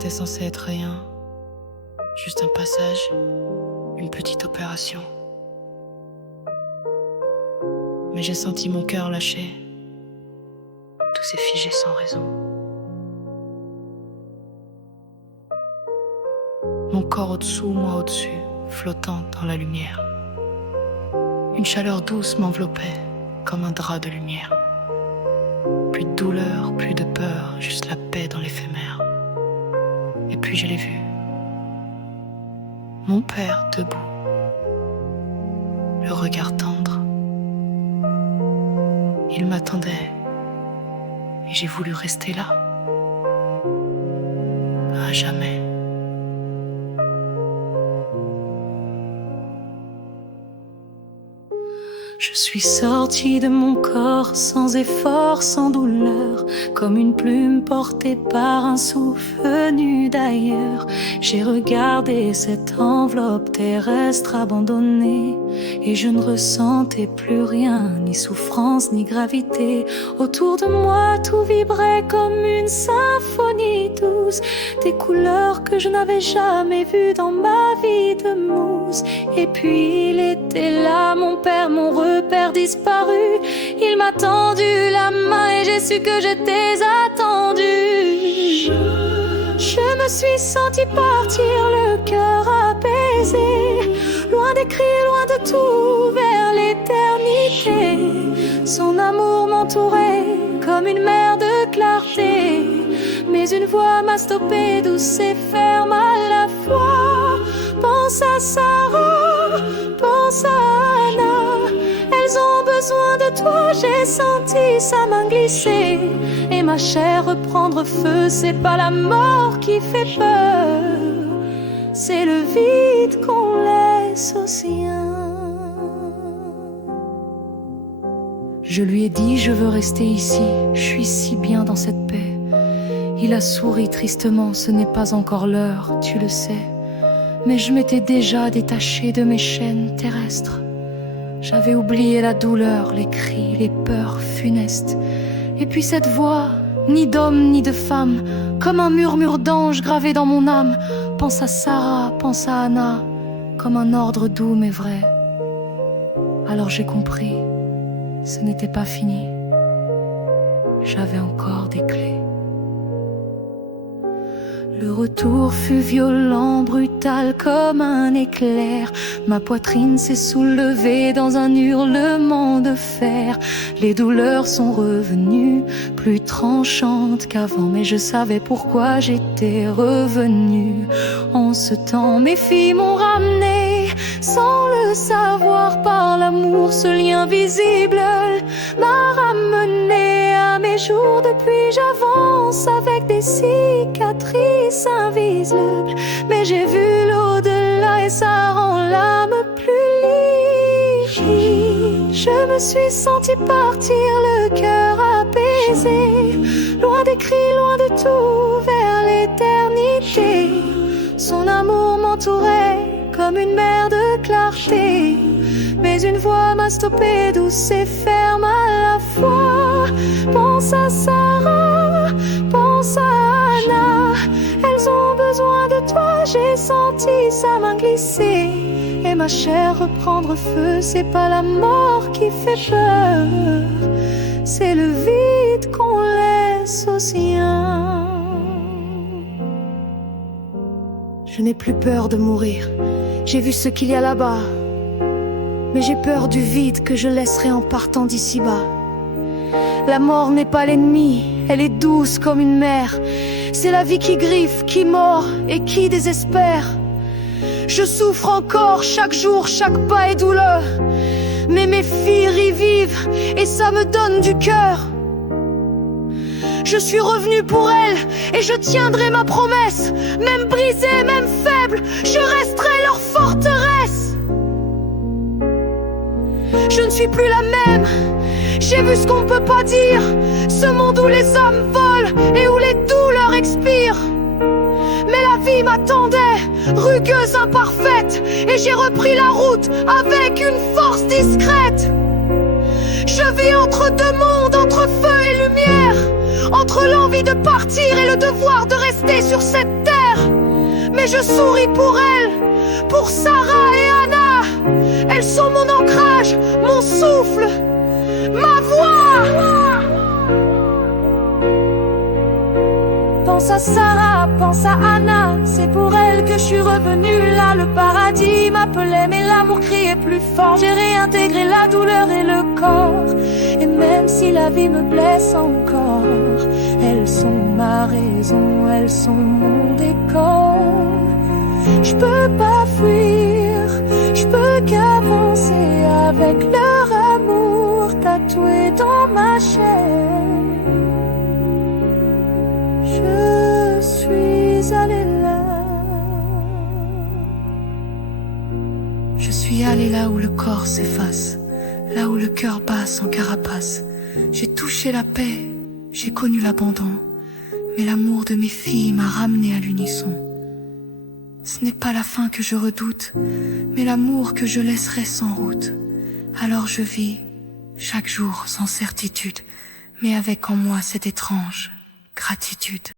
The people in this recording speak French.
C'était censé être rien, juste un passage, une petite opération. Mais j'ai senti mon cœur lâcher. Tout s'est figé sans raison. Mon corps au-dessous, moi au-dessus, flottant dans la lumière. Une chaleur douce m'enveloppait comme un drap de lumière. Plus de douleur, plus de peur, juste la paix dans l'éphémère. Et puis je l'ai vu. Mon père debout, le regard tendre. Il m'attendait et j'ai voulu rester là, à jamais. Je suis sortie de mon corps sans effort, sans douleur, comme une plume portée par un souffle venu d'ailleurs. J'ai regardé cette enveloppe terrestre abandonnée et je ne ressentais plus rien, ni souffrance, ni gravité. Autour de moi, tout vibrait comme une symphonie douce, des couleurs que je n'avais jamais vues dans ma vie de mousse. Et puis il était là, mon père, mon repère disparu. Il m'a tendu la main et j'ai su que j'étais attendue. Je me suis sentie partir, le cœur apaisé, loin des cris, loin de tout, vers l'éternité. Son amour m'entourait comme une mer de clarté, mais une voix m'a stoppé, douce et ferme à la fois. Pense à Sarah, pense à Anna, elles ont besoin de toi. J'ai senti sa main glisser et ma chair reprendre feu. C'est pas la mort qui fait peur, c'est le vide qu'on laisse aux siens. Je lui ai dit, je veux rester ici, je suis si bien dans cette paix. Il a souri tristement, ce n'est pas encore l'heure, tu le sais. Mais je m'étais déjà détachée de mes chaînes terrestres. J'avais oublié la douleur, les cris, les peurs funestes. Et puis cette voix, ni d'homme ni de femme, comme un murmure d'ange gravé dans mon âme. Pense à Sarah, pense à Anna, comme un ordre doux mais vrai. Alors j'ai compris, ce n'était pas fini. J'avais encore des clés. Le retour fut violent, brutal comme un éclair. Ma poitrine s'est soulevée dans un hurlement de fer. Les douleurs sont revenues, plus tranchantes qu'avant, mais je savais pourquoi j'étais revenue. En ce temps, mes filles m'ont ramené, sans le savoir, par l'amour, ce lien visible m'a ramené à mes jours. Depuis j'avance avec des cicatrices invisibles, mais j'ai vu l'au-delà et ça rend l'âme plus libre. Je me suis sentie partir, le cœur apaisé, loin des cris, loin de tout, vers l'éternité. Son amour m'entourait comme une mer de clarté, mais une voix m'a stoppé, douce et ferme à la fois. Pense à Sarah, pense à Anna, elles ont besoin de toi. J'ai senti sa main glisser et ma chair reprendre feu. C'est pas la mort qui fait peur, c'est le vide qu'on laisse aux siens. Je n'ai plus peur de mourir, j'ai vu ce qu'il y a là-bas, mais j'ai peur du vide que je laisserai en partant d'ici-bas. La mort n'est pas l'ennemi, elle est douce comme une mère. C'est la vie qui griffe, qui mord et qui désespère. Je souffre encore chaque jour, chaque pas est douleur, mais mes filles revivent et ça me donne du cœur. Je suis revenue pour elles et je tiendrai ma promesse. Même brisée, même faible, je resterai leur forteresse. Je ne suis plus la même, j'ai vu ce qu'on peut pas dire. Ce monde où les hommes volent et où les douleurs expirent. Mais la vie m'attendait, rugueuse, imparfaite, et j'ai repris la route avec une force discrète. Je vis entre deux mondes, entre feu et lumière, entre l'envie de partir et le devoir de rester sur cette terre. mais je souris pour elles, pour Sarah et Anna. Elles sont mon ancrage, mon souffle, ma voix. Pense à Sarah, pense à Anna, c'est pour elle que je suis revenue là. Le paradis m'appelait, mais l'amour criait plus fort. J'ai réintégré la douleur et le corps. Et même si la vie me blesse encore, elles sont ma raison, elles sont mon décor. Je peux pas fuir, je peux qu'avancer avec leur amour tatoué dans ma chair. Je suis allée là. Je suis allée là où le corps s'efface, là où le cœur bat sans carapace. J'ai touché la paix, j'ai connu l'abandon, mais l'amour de mes filles m'a ramené à l'unisson. Ce n'est pas la fin que je redoute, mais l'amour que je laisserai sans route. Alors je vis chaque jour sans certitude, mais avec en moi cette étrange gratitude.